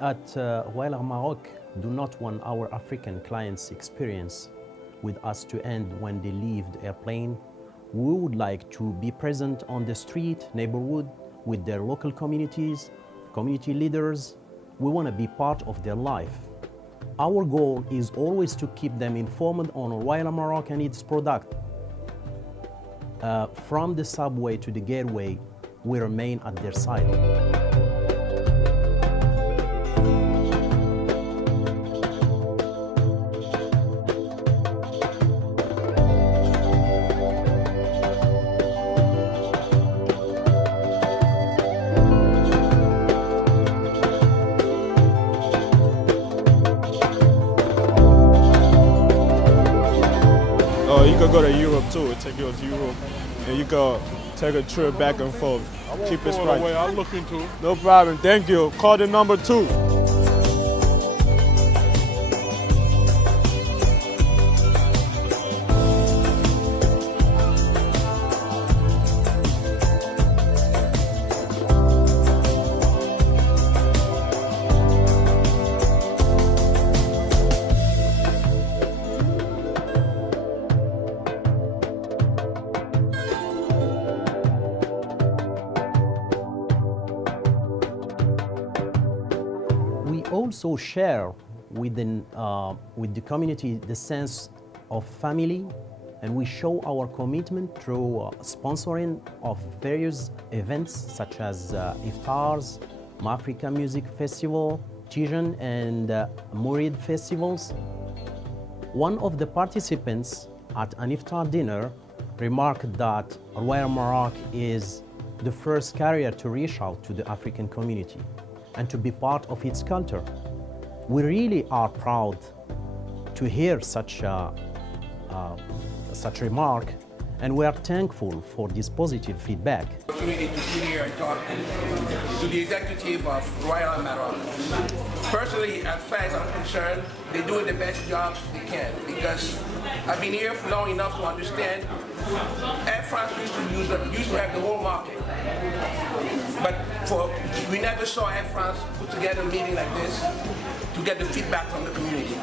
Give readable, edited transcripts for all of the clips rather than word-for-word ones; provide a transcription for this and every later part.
at Royal Air Maroc do not want our African clients' experience with us to end when they leave the airplane. We would like to be present on the street, neighborhood, with their local communities, community leaders. We want to be part of their life. Our goal is always to keep them informed on Royal Air Maroc and its product. From the subway to the gateway, we remain at their side. You could go to Europe too, take you to Europe, and you could take a trip back and forth. Cheapest price. I'll look into it. No problem, thank you. Call the number 2. We also share with the community the sense of family, and we show our commitment through sponsoring of various events such as Iftars, Mafrika Music Festival, Tijan and Mourid festivals. One of the participants at an Iftar dinner remarked that Royal Maroc is the first carrier to reach out to the African community and to be part of its culture. We really are proud to hear such remark, and we are thankful for this positive feedback. Opportunity to sit here and talk to the executive of Royal Air Maroc. Personally, as far as I'm concerned, they're doing the best job they can, because I've been here for long enough to understand Air France used to have the whole market. But we never saw Air France put together a meeting like this to get the feedback from the community.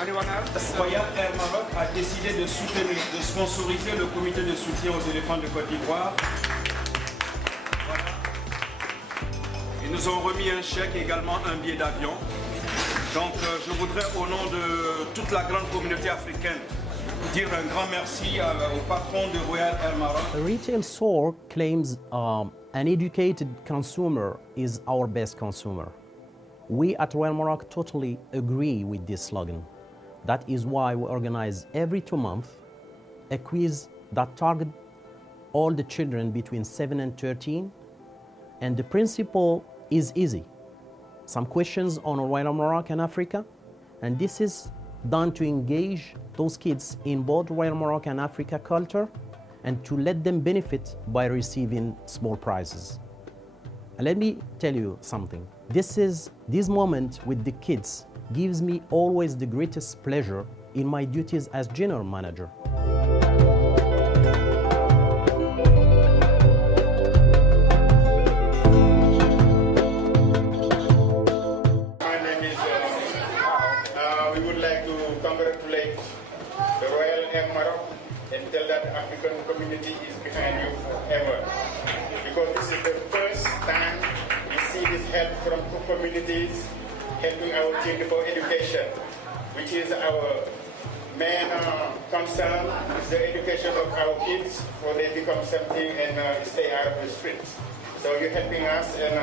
Anyone else? Royal Air Maroc a décidé de soutenir, de sponsoriser le comité de soutien aux éléphants de Côte d'Ivoire. Voilà. Ils nous ont remis un chèque et également un billet d'avion. Donc je voudrais au nom de toute la grande communauté africaine dire un grand merci au patron de Royal Air Maroc. A retail store claims an educated consumer is our best consumer. We at Royal Maroc totally agree with this slogan. That is why we organize every 2 months a quiz that targets all the children between 7 and 13. And the principle is easy. Some questions on Royal Maroc and Africa, and this is done to engage those kids in both Royal Maroc and Africa culture and to let them benefit by receiving small prizes. And let me tell you something. This moment with the kids gives me always the greatest pleasure in my duties as general manager. My name is we would like to congratulate the Royal Air Maroc and tell that the African community is behind you forever. Because this is the first time we see this help from two communities helping our children for education, which is our main concern, is the education of our kids before they become something and stay out of the streets. So you're helping us, and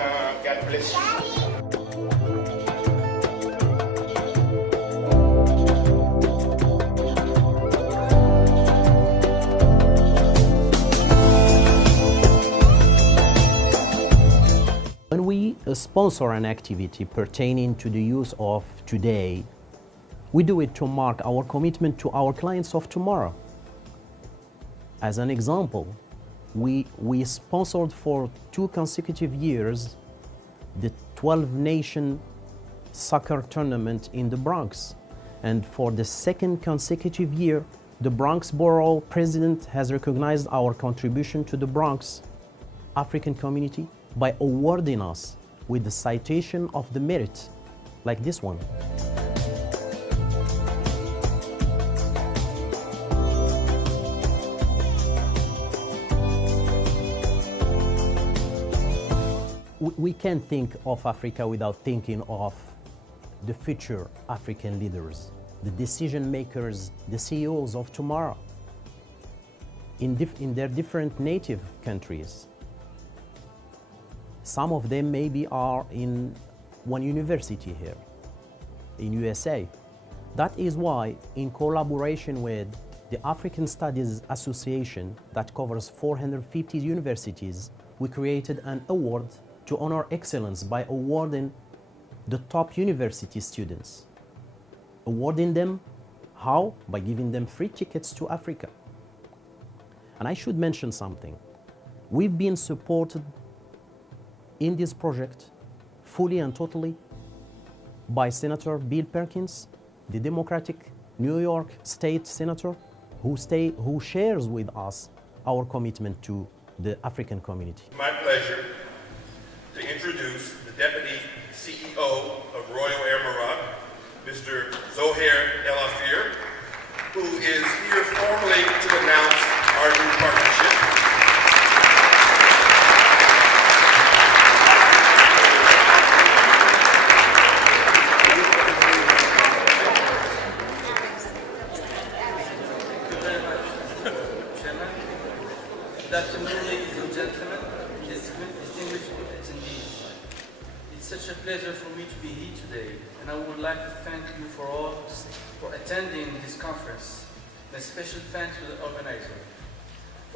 God bless you. When we sponsor an activity pertaining to the youth of today, we do it to mark our commitment to our clients of tomorrow. As an example, we sponsored for 2 consecutive years the 12-nation soccer tournament in the Bronx. And for the 2nd consecutive year, the Bronx Borough President has recognized our contribution to the Bronx African community by awarding us with the citation of the merit, like this one. We can't think of Africa without thinking of the future African leaders, the decision makers, the CEOs of tomorrow in their different native countries. Some of them maybe are in one university here in USA. That is why, in collaboration with the African Studies Association that covers 450 universities, we created an award to honor excellence by awarding the top university students. Awarding them, how? By giving them free tickets to Africa. And I should mention something. We've been supported in this project fully and totally by Senator Bill Perkins, the Democratic New York State Senator, who shares with us our commitment to the African community. My pleasure to introduce the Deputy CEO of Royal Air Maroc, Mr. Zohair El Afir, who is here formally to announce our new partnership. Good afternoon, ladies and gentlemen, distinguished attendees. It's such a pleasure for me to be here today, and I would like to thank you for attending this conference, and a special thanks to the organizer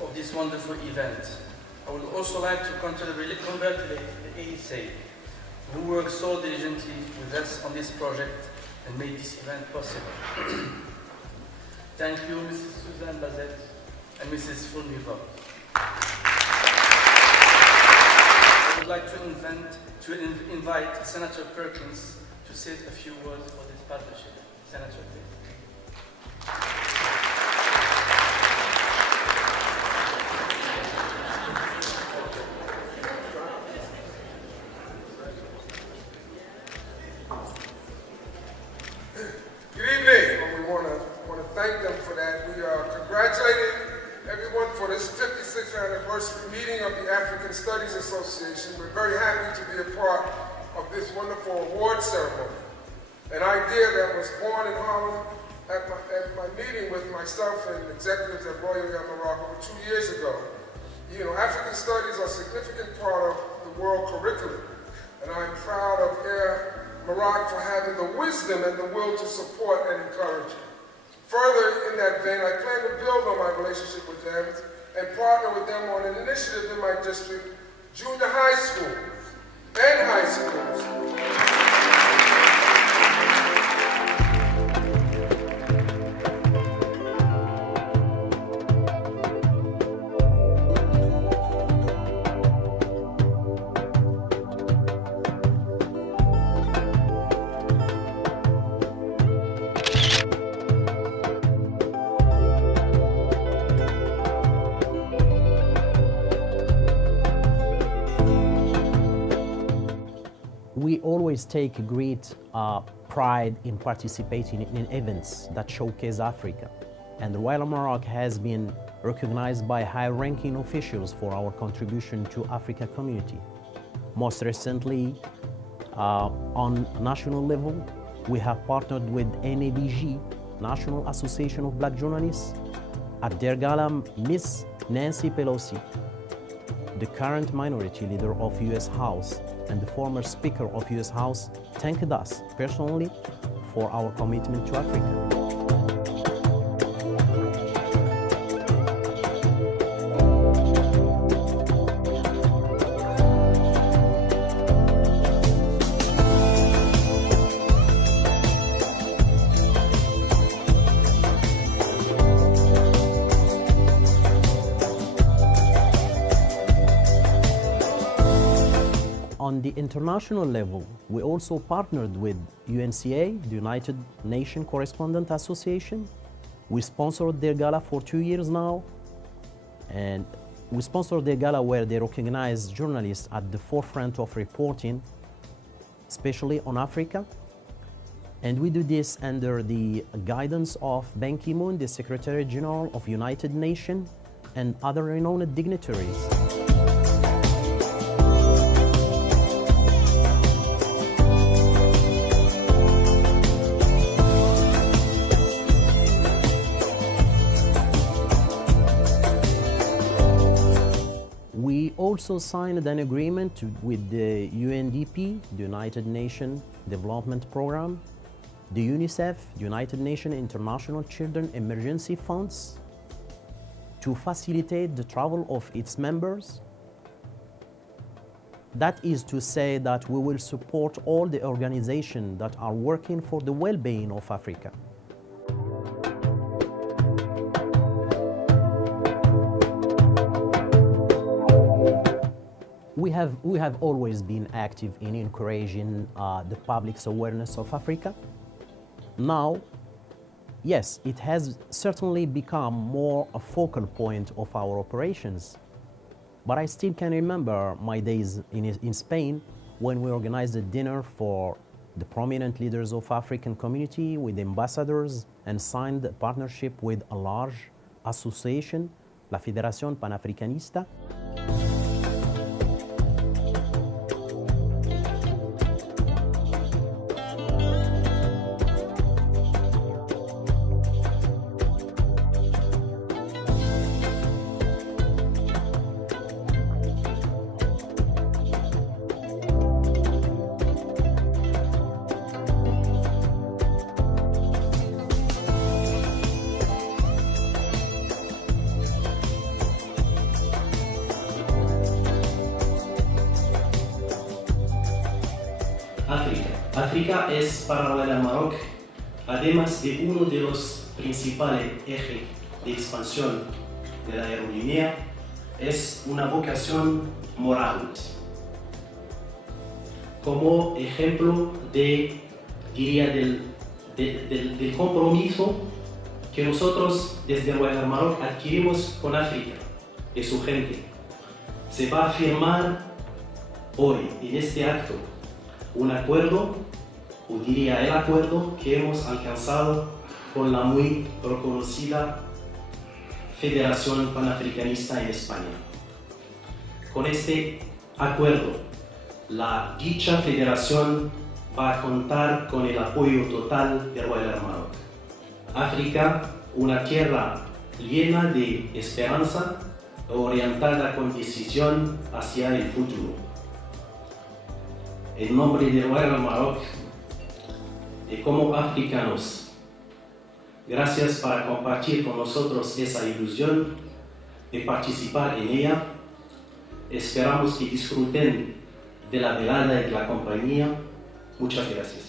of this wonderful event. I would also like to congratulate the ASA, who worked so diligently with us on this project and made this event possible. Thank you, Mrs. Suzanne Bazet and Mrs. Fulmiva. I would like to invite Senator Perkins to say a few words for this partnership. Senator, please. Good evening. We want to thank them for that. We are congratulating everyone for this 56th anniversary meeting of the African Studies Association. We're very happy to be a part of this wonderful award ceremony. An idea that was born in Harlem at my meeting with myself and executives at Royal Air Maroc over 2 years ago. You know, African studies are a significant part of the world curriculum, and I'm proud of Air Maroc for having the wisdom and the will to support and encourage it. Further, in that vein, I plan to build on my relationship with them and partner with them on an initiative in my district, junior high schools and high schools. We always take great pride in participating in events that showcase Africa. And Royal Maroc has been recognized by high-ranking officials for our contribution to Africa community. Most recently, on national level, we have partnered with NABJ, National Association of Black Journalists. At their gala, Miss Nancy Pelosi, the current minority leader of US House and the former Speaker of US House, thanked us personally for our commitment to Africa. On the international level, we also partnered with UNCA, the United Nations Correspondent Association. We sponsored their gala for 2 years now, and we sponsored their gala where they recognize journalists at the forefront of reporting especially on Africa. And we do this under the guidance of Ban Ki-moon, the Secretary General of United Nations, and other renowned dignitaries. We also signed an agreement with the UNDP, the United Nations Development Programme, the UNICEF, United Nations International Children Emergency Funds, to facilitate the travel of its members. That is to say that we will support all the organizations that are working for the well-being of Africa. We have always been active in encouraging the public's awareness of Africa. Now, yes, it has certainly become more a focal point of our operations. But I still can remember my days in Spain when we organized a dinner for the prominent leaders of African community with ambassadors and signed a partnership with a large association, la Fédération Panafricanista. África es para Royal Maroc, además de uno de los principales ejes de expansión de la aerolínea, es una vocación moral. Como ejemplo del compromiso que nosotros desde Royal Maroc adquirimos con África y su gente, se va a firmar hoy en este acto un acuerdo, o diría el acuerdo que hemos alcanzado con la muy reconocida Federación Panafricanista en España. Con este acuerdo, la dicha federación va a contar con el apoyo total de Royal Maroc. África, una tierra llena de esperanza, orientada con decisión hacia el futuro. En nombre de Royal Maroc y como africanos, gracias por compartir con nosotros esa ilusión de participar en ella. Esperamos que disfruten de la velada y de la compañía. Muchas gracias.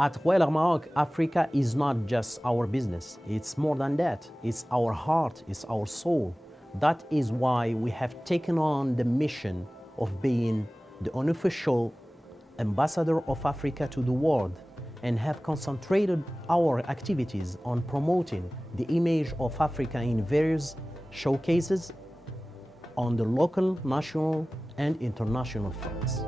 At Royal Maroc, Africa is not just our business. It's more than that. It's our heart, it's our soul. That is why we have taken on the mission of being the unofficial ambassador of Africa to the world and have concentrated our activities on promoting the image of Africa in various showcases on the local, national, and international fronts.